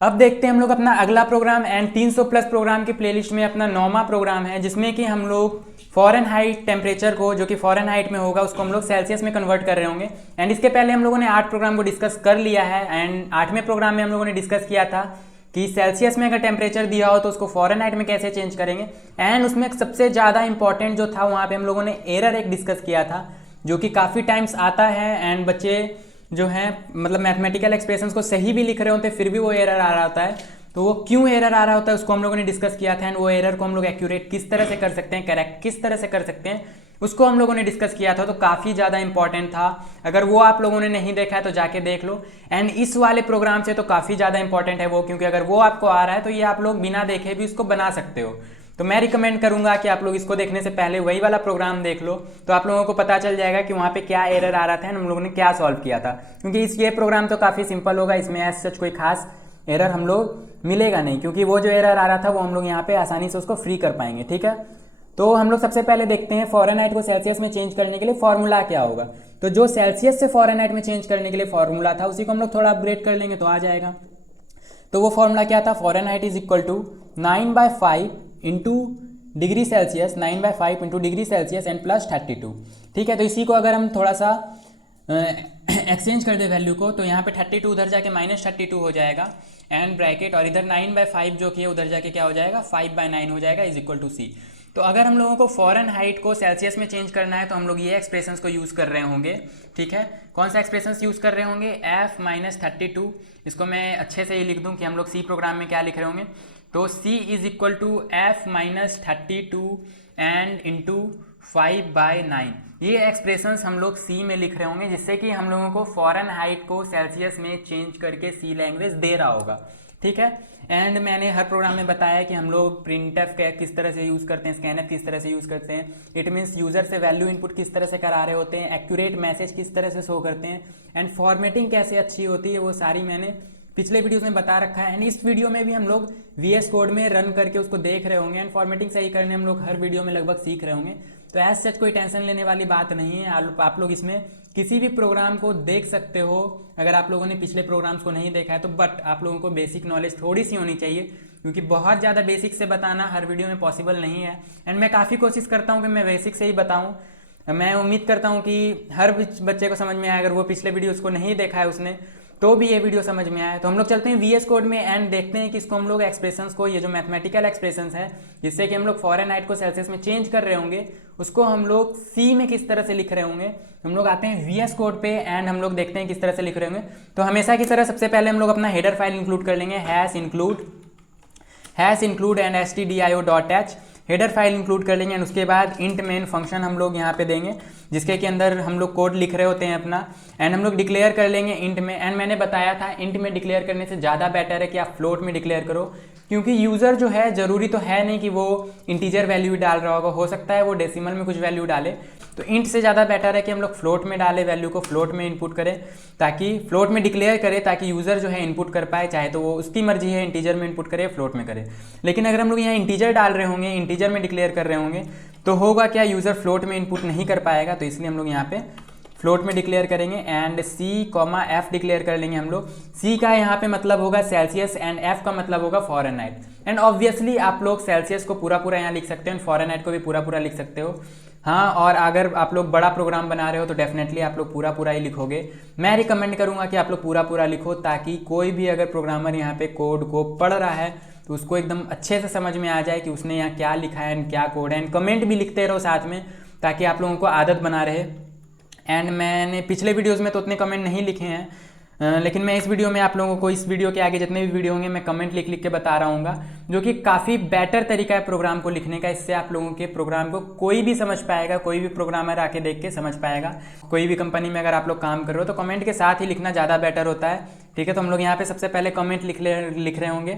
अब देखते हैं हम लोग अपना अगला प्रोग्राम एंड 300 प्लस प्रोग्राम की प्लेलिस्ट में अपना 9वां प्रोग्राम है, जिसमें कि हम लोग फ़ॉरेनहाइट टेम्परेचर को, जो कि फ़ॉरेनहाइट में होगा, उसको हम लोग सेल्सियस में कन्वर्ट कर रहे होंगे। एंड इसके पहले हम लोगों ने 8 प्रोग्राम को डिस्कस कर लिया है एंड 8वें प्रोग्राम में हम लोगों ने डिस्कस किया था कि सेल्सियस में अगर टेम्परेचर दिया हो तो उसको फ़ॉरेनहाइट में कैसे चेंज करेंगे। एंड उसमें सबसे ज़्यादा इंपॉर्टेंट जो था, वहाँ पे हम लोगों ने एरर एक डिस्कस किया था जो कि काफ़ी टाइम्स आता है एंड बच्चे जो हैं मतलब मैथमेटिकल एक्सप्रेशंस को सही भी लिख रहे होते हैं फिर भी वो एरर आ रहा होता है। तो वो क्यों एरर आ रहा होता है उसको हम लोगों ने डिस्कस किया था एंड वो एरर को हम लोग एक्यूरेट किस तरह से कर सकते हैं, करेक्ट किस तरह से कर सकते हैं, उसको हम लोगों ने डिस्कस किया था। तो काफ़ी ज़्यादा इंपॉर्टेंट था, अगर वो आप लोगों ने नहीं देखा है तो जाके देख लो। एंड इस वाले प्रोग्राम से तो काफ़ी ज़्यादा इंपॉर्टेंट है वो, क्योंकि अगर वो आपको आ रहा है तो ये आप लोग बिना देखे भी इसको बना सकते हो। तो मैं रिकमेंड करूंगा कि आप लोग इसको देखने से पहले वही वाला प्रोग्राम देख लो, तो आप लोगों को पता चल जाएगा कि वहाँ पे क्या एरर आ रहा था एंड हम लोगों ने क्या सॉल्व किया था। क्योंकि ये प्रोग्राम तो काफ़ी सिंपल होगा, इसमें एज सच कोई खास एरर हम लोग मिलेगा नहीं, क्योंकि वो जो एरर आ रहा था वो हम लोग यहाँ पे आसानी से उसको फ्री कर पाएंगे। ठीक है, तो हम लोग सबसे पहले देखते हैं फ़ॉरेनहाइट को सेल्सियस में चेंज करने के लिए फॉर्मूला क्या होगा। तो जो सेल्सियस से फ़ॉरेनहाइट में चेंज करने के लिए फॉर्मूला था उसी को हम लोग थोड़ा अपग्रेड कर लेंगे तो आ जाएगा। तो वो फॉर्मूला क्या था, Fahrenheit is equal to 9/5 into degree Celsius, 9/5 into degree Celsius and plus 32। ठीक है, तो इसी को अगर हम थोड़ा सा एक्सचेंज कर दे वैल्यू को, तो यहाँ पे 32 उधर जाके -32 हो जाएगा एंड ब्रैकेट, और इधर 9/5 जो कि है उधर जाके क्या हो जाएगा 5/9 हो जाएगा इज इक्वल टू सी। तो अगर हम लोगों को फ़ॉरेनहाइट को सेल्सियस में चेंज करना है तो हम लोग ये एक्सप्रेशंस को यूज़ कर रहे होंगे। ठीक है, कौन सा एक्सप्रेशंस यूज़ कर रहे होंगे, f-32। इसको मैं अच्छे से ये लिख दूँ कि हम लोग सी प्रोग्राम में क्या लिख रहे होंगे। तो c is equal to f-32 and into 5/9। ये एक्सप्रेशंस हम लोग सी में लिख रहे होंगे, जिससे कि हम लोगों को फ़ॉरेनहाइट को सेल्सियस में चेंज करके सी लैंग्वेज दे रहा होगा। ठीक है, एंड मैंने हर प्रोग्राम में बताया कि हम लोग प्रिंटफ किस तरह से यूज़ करते हैं, स्कैनफ किस तरह से यूज़ करते हैं, इट मीन्स यूज़र से वैल्यू इनपुट किस तरह से करा रहे होते हैं, एक्यूरेट मैसेज किस तरह से शो करते हैं एंड फॉर्मेटिंग कैसे अच्छी होती है, वो सारी मैंने पिछले वीडियोस में बता रखा है। एंड इस वीडियो में भी हम लोग VS कोड में रन करके उसको देख रहे होंगे एंड फॉर्मेटिंग सही करने हम लोग हर वीडियो में लगभग सीख रहे होंगे। तो एज सच कोई टेंशन लेने वाली बात नहीं है, आप लोग इसमें किसी भी प्रोग्राम को देख सकते हो अगर आप लोगों ने पिछले प्रोग्राम्स को नहीं देखा है तो। बट आप लोगों को बेसिक नॉलेज थोड़ी सी होनी चाहिए, क्योंकि बहुत ज़्यादा बेसिक से बताना हर वीडियो में पॉसिबल नहीं है। एंड मैं काफ़ी कोशिश करता हूँ कि मैं बेसिक से ही बताऊँ। मैं उम्मीद करता हूँ कि हर बच्चे को समझ में आए, अगर वो पिछले वीडियोज़ को नहीं देखा है उसने तो भी ये वीडियो समझ में आए। तो हम लोग चलते हैं VS कोड में एंड देखते हैं कि इसको हम लोग एक्सप्रेशंस को, ये जो मैथमेटिकल एक्सप्रेशंस है जिससे कि हम लोग फ़ॉरेनहाइट को सेल्सियस में चेंज कर रहे होंगे, उसको हम लोग सी में किस तरह से लिख रहे होंगे। हम लोग आते हैं VS कोड पे एंड हम लोग देखते हैं किस तरह से लिख रहे होंगे। तो हमेशा की तरह सबसे पहले हम लोग अपना हेडर फाइल इंक्लूड कर लेंगे, hash include and stdio.h header file include कर लेंगे एंड उसके बाद इंट मेन फंक्शन हम लोग यहाँ पे देंगे, जिसके के अंदर हम लोग कोड लिख रहे होते हैं अपना। एंड हम लोग डिक्लेयर कर लेंगे इंट में। एंड मैंने बताया था इंट में डिक्लेयर करने से ज़्यादा बेटर है कि आप फ्लोट में डिक्लेयर करो, क्योंकि यूज़र जो है ज़रूरी तो है नहीं कि वो इंटीजर वैल्यू डाल रहा होगा, हो सकता है वो डेसिमल में कुछ वैल्यू डाले। तो इंट से ज़्यादा बेटर है कि हम लोग फ्लोट में डालें, वैल्यू को फ्लोट में इनपुट करें, ताकि फ्लोट में डिक्लेयर करें ताकि यूज़र जो है इनपुट कर पाए, चाहे तो वो उसकी मर्जी है इंटीजर में इनपुट करे फ्लोट में करे। लेकिन अगर हम लोग यहाँ इंटीजर डाल रहे होंगे, इंटीजर में डिक्लेयर कर रहे होंगे, तो होगा क्या, यूज़र फ्लोट में इनपुट नहीं कर पाएगा। तो इसलिए हम लोग यहाँ पे फ्लोट में डिक्लेयर करेंगे एंड C, F डिक्लेयर कर लेंगे हम लोग। C का यहाँ पे मतलब होगा सेल्सियस एंड F का मतलब होगा फ़ॉरेनहाइट। एंड ऑब्वियसली आप लोग सेल्सियस को पूरा पूरा यहाँ लिख सकते हो, फ़ॉरेनहाइट को भी पूरा पूरा लिख सकते हो। हाँ, और अगर आप लोग बड़ा प्रोग्राम बना रहे हो तो डेफिनेटली आप लोग पूरा पूरा ही लिखोगे। मैं रिकमेंड करूँगा कि आप लोग पूरा पूरा लिखो, ताकि कोई भी अगर प्रोग्रामर यहाँ पे कोड को पढ़ रहा है तो उसको एकदम अच्छे से समझ में आ जाए कि उसने यहाँ क्या लिखा है एंड क्या कोड है। एंड कमेंट भी लिखते रहो साथ में, ताकि आप लोगों को आदत बना रहे। एंड मैंने पिछले वीडियोज़ में तो उतने कमेंट नहीं लिखे हैं, लेकिन मैं इस वीडियो में आप लोगों को, इस वीडियो के आगे जितने भी वीडियो होंगे मैं कमेंट लिख लिख के बता रहा हूँ, जो कि काफ़ी बेटर तरीका है प्रोग्राम को लिखने का। इससे आप लोगों के प्रोग्राम को कोई भी समझ पाएगा, कोई भी प्रोग्रामर आके देख के समझ पाएगा। कोई भी कंपनी में अगर आप लोग काम कर रहे हो तो कमेंट के साथ ही लिखना ज़्यादा बेटर होता है। ठीक है, तो हम लोग यहाँ पे सबसे पहले कमेंट लिख रहे होंगे।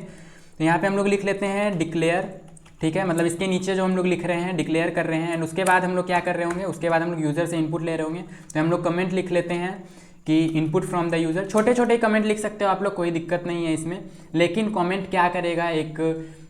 तो यहाँ पे हम लोग लिख लेते हैं डिक्लेयर। ठीक है, मतलब इसके नीचे जो हम लोग लिख रहे हैं डिक्लेयर कर रहे हैं। एंड उसके बाद हम लोग क्या कर रहे होंगे, उसके बाद हम लोग यूज़र से इनपुट ले रहे होंगे। तो हम लोग कमेंट लिख लेते हैं कि इनपुट फ्रॉम द यूज़र। छोटे छोटे कमेंट लिख सकते हो आप लोग, कोई दिक्कत नहीं है इसमें। लेकिन कमेंट क्या करेगा, एक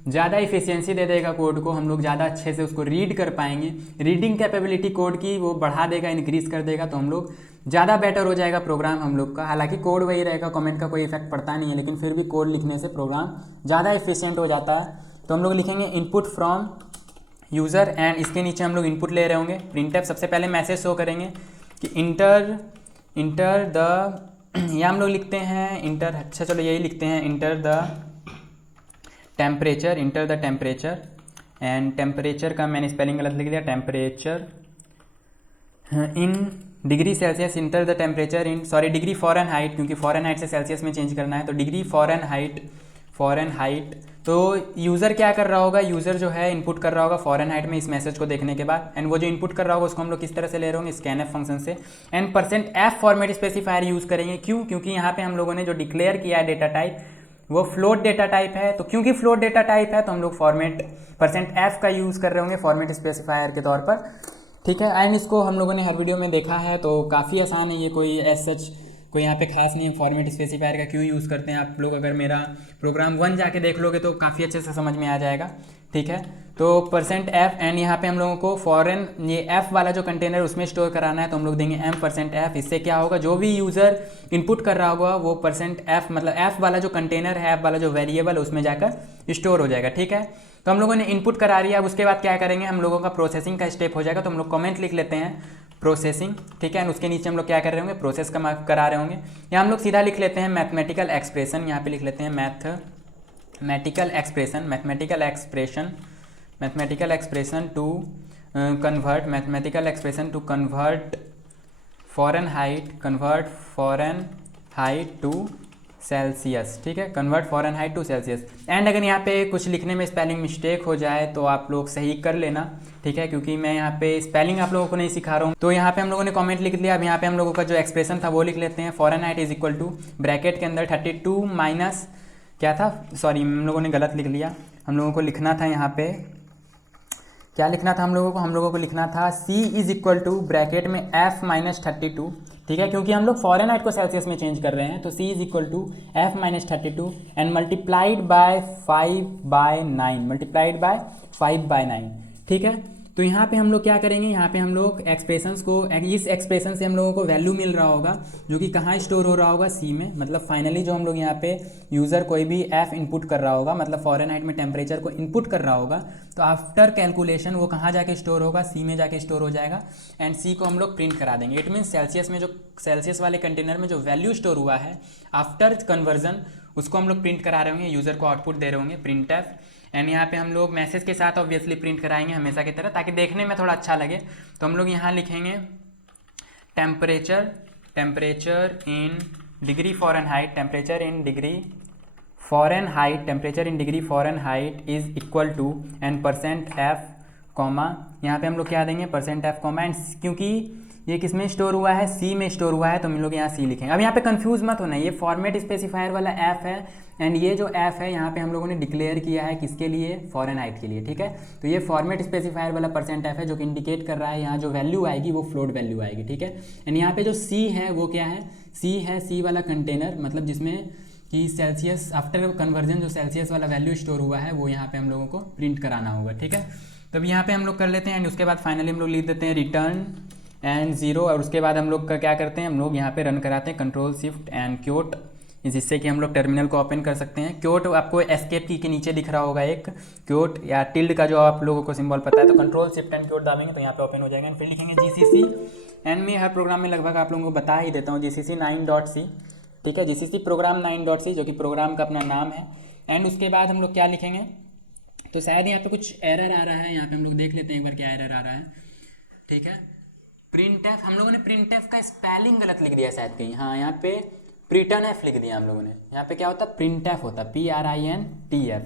ज़्यादा इफिशियंसी दे देगा कोड को, हम लोग ज़्यादा अच्छे से उसको रीड कर पाएंगे। रीडिंग कैपेबिलिटी कोड की वो बढ़ा देगा, इंक्रीज़ कर देगा, तो हम लोग ज़्यादा बेटर हो जाएगा प्रोग्राम हम लोग का। हालांकि कोड वही रहेगा, कमेंट का कोई इफेक्ट पड़ता नहीं है, लेकिन फिर भी कोड लिखने से प्रोग्राम ज़्यादा एफिशिएंट हो जाता है। तो हम लोग लिखेंगे इनपुट फ्रॉम यूज़र एंड इसके नीचे हम लोग इनपुट ले रहे होंगे प्रिंटफ। सबसे पहले मैसेज शो करेंगे कि इंटर द, या हम लोग लिखते हैं इंटर, अच्छा चलो यही लिखते हैं, enter the temperature and temperature का मैंने स्पेलिंग गलत लिख दिया, temperature in degree Celsius, enter the temperature in, sorry degree Fahrenheit, क्योंकि फ़ारेनहाइट से सेल्सियस में चेंज करना है, तो डिग्री फ़ारेनहाइट। तो यूज़र क्या कर रहा होगा, यूज़र जो है इनपुट कर रहा होगा फ़ारेनहाइट में इस मैसेज को देखने के बाद, एंड वो जो इनपुट कर रहा होगा उसको हम लोग किस तरह से ले रहे होंगे, स्कैनफ फंक्शन से, and %f format specifier use करेंगे। क्यों? क्योंकि यहाँ पे हम लोगों ने जो डिक्लेयर किया है डेटा टाइप वो फ्लोट डेटा टाइप है, तो क्योंकि फ्लोट डेटा टाइप है तो हम लोग फॉर्मेट %f का यूज़ कर रहे होंगे फॉर्मेट स्पेसिफायर के तौर पर, ठीक है। एंड इसको हम लोगों ने हर वीडियो में देखा है, तो काफ़ी आसान है ये, कोई एज सच कोई यहाँ पे खास नहीं है फॉर्मेट स्पेसिफायर का क्यों यूज़ करते हैं। आप लोग अगर मेरा प्रोग्राम 1 जाके देख लोगे तो काफ़ी अच्छे से समझ में आ जाएगा, ठीक है। तो %f एंड यहाँ पे हम लोगों को फॉरेन ये f वाला जो कंटेनर उसमें स्टोर कराना है, तो हम लोग देंगे m%f। इससे क्या होगा, जो भी यूज़र इनपुट कर रहा होगा वो %f मतलब f वाला जो कंटेनर है, f वाला जो वेरिएबल है उसमें जाकर स्टोर हो जाएगा, ठीक है। तो हम लोगों ने इनपुट करा दिया, अब उसके बाद क्या करेंगे, हम लोगों का प्रोसेसिंग का स्टेप हो जाएगा, तो हम लोग कमेंट लिख लेते हैं प्रोसेसिंग, ठीक है। एंड उसके नीचे हम लोग क्या कर रहे होंगे, प्रोसेस का करा रहे होंगे, या हम लोग सीधा लिख लेते हैं मैथमेटिकल एक्सप्रेशन, यहाँ पे लिख लेते हैं mathematical expression to convert Fahrenheit to Celsius, ठीक है, convert Fahrenheit to Celsius. And अगर यहाँ पे कुछ लिखने में स्पेलिंग मिस्टेक हो जाए तो आप लोग सही कर लेना, ठीक है, क्योंकि मैं यहाँ पे स्पेलिंग आप लोगों को नहीं सिखा रहा हूँ। तो यहाँ पे हम लोगों ने कमेंट लिख लिया। अब यहाँ पे हम लोगों का जो एक्सप्रेशन था वो लिख लेते हैं, Fahrenheit is equal to bracket के अंदर 32 माइनस क्या था, सॉरी हम लोगों ने गलत लिख लिया, हम लोगों को लिखना था यहाँ पे क्या लिखना था, हम लोगों को लिखना था C is equal to bracket में F माइनस 32, ठीक है, क्योंकि हम लोग फ़ारेनहाइट को सेल्सियस में चेंज कर रहे हैं, तो C is equal to F minus 32 and multiplied by 5/9, ठीक है। तो यहाँ पे हम लोग क्या करेंगे, यहाँ पे हम लोग एक्सप्रेशंस को, इस एक्सप्रेशन से हम लोगों को वैल्यू मिल रहा होगा जो कि कहाँ स्टोर हो रहा होगा, C में, मतलब फाइनली जो हम लोग यहाँ पे यूज़र कोई भी F इनपुट कर रहा होगा, मतलब फ़ारेनहाइट में टेम्परेचर को इनपुट कर रहा होगा, तो आफ्टर कैलकुलेशन वो कहाँ जाके स्टोर होगा, C में जाके स्टोर हो जाएगा, एंड C को हम लोग प्रिंट करा देंगे। इट मीन्स सेल्सियस में, जो सेल्सियस वाले कंटेनर में जो वैल्यू स्टोर हुआ है आफ्टर कन्वर्जन उसको हम लोग प्रिंट करा रहे होंगे, यूज़र को आउटपुट दे रहे होंगे printf। एंड यहाँ पे हम लोग मैसेज के साथ ऑब्वियसली प्रिंट कराएंगे हमेशा की तरह, ताकि देखने में थोड़ा अच्छा लगे। तो हम लोग यहाँ लिखेंगे temperature in degree Fahrenheit, temperature in degree Fahrenheit is equal to and %f comma, यहाँ पे हम लोग क्या देंगे %f कॉमा, एंड क्योंकि ये किस में स्टोर हुआ है, C में स्टोर हुआ है, तो हम लोग यहाँ C लिखेंगे। अब यहाँ पे कंफ्यूज मत होना, ये फॉर्मेट स्पेसिफायर वाला F है, एंड ये जो F है यहाँ पे हम लोगों ने डिक्लेयर किया है किसके लिए, फ़ारेनहाइट के लिए, ठीक है। तो ये फॉर्मेट स्पेसिफायर वाला %f है जो कि इंडिकेट कर रहा है यहाँ जो वैल्यू आएगी वो फ्लोट वैल्यू आएगी, ठीक है। एंड यहाँ पे जो C है वो क्या है, C है C वाला कंटेनर, मतलब जिसमें कि सेल्सियस आफ्टर कन्वर्जन जो सेल्सियस वाला वैल्यू स्टोर हुआ है वो यहाँ पे हम लोगों को प्रिंट कराना होगा, ठीक है। तब यहाँ पे हम लोग कर लेते हैं, एंड उसके बाद फाइनली हम लोग लिख देते हैं रिटर्न एंड 0, और उसके बाद हम लोग का क्या करते हैं, हम लोग यहाँ पे रन कराते हैं Ctrl+Shift+Q, जिससे कि हम लोग टर्मिनल को ओपन कर सकते हैं। क्योट आपको एस्केप की के नीचे दिख रहा होगा एक क्योट या टिल्ड का जो आप लोगों को सिंबल पता है, तो Ctrl+Shift+Q दाबेंगे तो यहाँ पे ओपन हो जाएगा। फिर लिखेंगे GCC, एंड मैं हर प्रोग्राम में लगभग आप लोगों को बता ही देता हूँ, GCC 9.c, ठीक है, GCC प्रोग्राम 9.c जो कि प्रोग्राम का अपना नाम है। एंड उसके बाद हम लोग क्या लिखेंगे, तो शायद यहाँ पे कुछ एरर आ रहा है, यहाँ पे हम लोग देख लेते हैं एक बार क्या एरर आ रहा है, ठीक है। printf, हम लोगों ने printf का स्पेलिंग गलत लिख दिया शायद कहीं, हाँ यहाँ पे printf लिख दिया हम लोगों ने, यहाँ पे क्या होता है printf होता है PRINTF।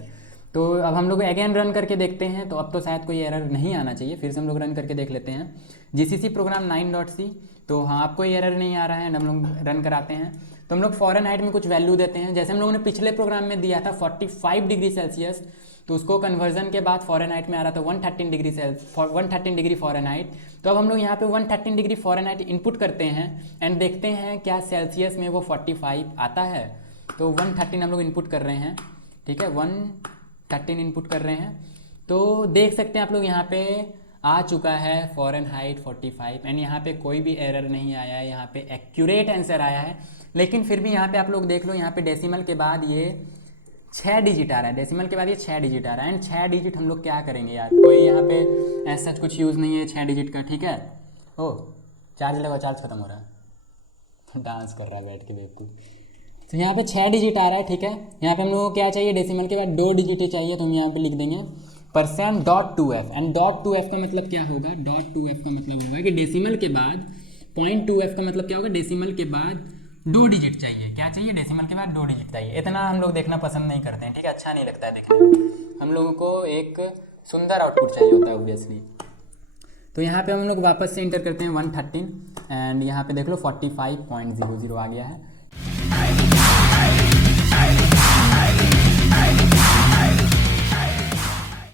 तो अब हम लोग अगेन रन करके देखते हैं, तो अब तो शायद कोई एरर नहीं आना चाहिए, फिर से हम लोग रन करके देख लेते हैं GCC प्रोग्राम 9.c, तो हाँ आपको ये एरर नहीं आ रहा है। हम लोग रन कराते हैं तो हम लोग फ़ारेनहाइट में कुछ वैल्यू देते हैं, जैसे हम लोगों ने पिछले प्रोग्राम में दिया था 45 डिग्री सेल्सियस, तो उसको कन्वर्जन के बाद फ़ारेनहाइट में आ रहा था 113 डिग्री फ़ारेनहाइट। तो अब हम लोग यहाँ पे 113 डिग्री फ़ारेनहाइट इनपुट करते हैं एंड देखते हैं क्या सेल्सियस में वो 45 आता है। तो 113 हम लोग इनपुट कर रहे हैं, ठीक है, 13 इनपुट कर रहे हैं तो देख सकते हैं आप लोग यहाँ पे आ चुका है फ़ॉरेनहाइट 45 एंड यहाँ पे कोई भी एरर नहीं आया है, यहाँ पे एक्यूरेट आंसर आया है। लेकिन फिर भी यहाँ पे आप लोग देख लो, यहाँ पे डेसिमल के बाद ये 6 डिजिट आ रहा है, डेसिमल के बाद ये 6 डिजिट आ रहा है एंड 6 डिजिट हम लोग क्या करेंगे यार, कोई यहाँ पे ऐसा कुछ यूज़ नहीं है 6 डिजिट का, ठीक है। ओ चार्ज लगा, चार्ज खत्म हो रहा है, डांस कर रहा है बैठ के बेवकूफ़। तो यहाँ पे 6 डिजिट आ रहा है, ठीक है। यहाँ पे हम लोगों को क्या चाहिए, डेसिमल के बाद 2 डिजिट चाहिए, तो हम यहाँ पे लिख देंगे %.2f एंड .2f का मतलब क्या होगा, .2f का मतलब होगा कि डेसिमल के बाद .2f का मतलब क्या होगा, डेसिमल के बाद 2 डिजिट चाहिए। क्या चाहिए, डेसिमल के बाद 2 डिजिट चाहिए। इतना हम लोग देखना पसंद नहीं करते हैं, ठीक है, अच्छा नहीं लगता है देखने में, हम लोगों को एक सुंदर आउटपुट चाहिए होता है ऑब्वियसली। तो यहाँ पे हम लोग वापस से इंटर करते हैं 113 एंड यहाँ पे देख लो 45.00 आ गया है।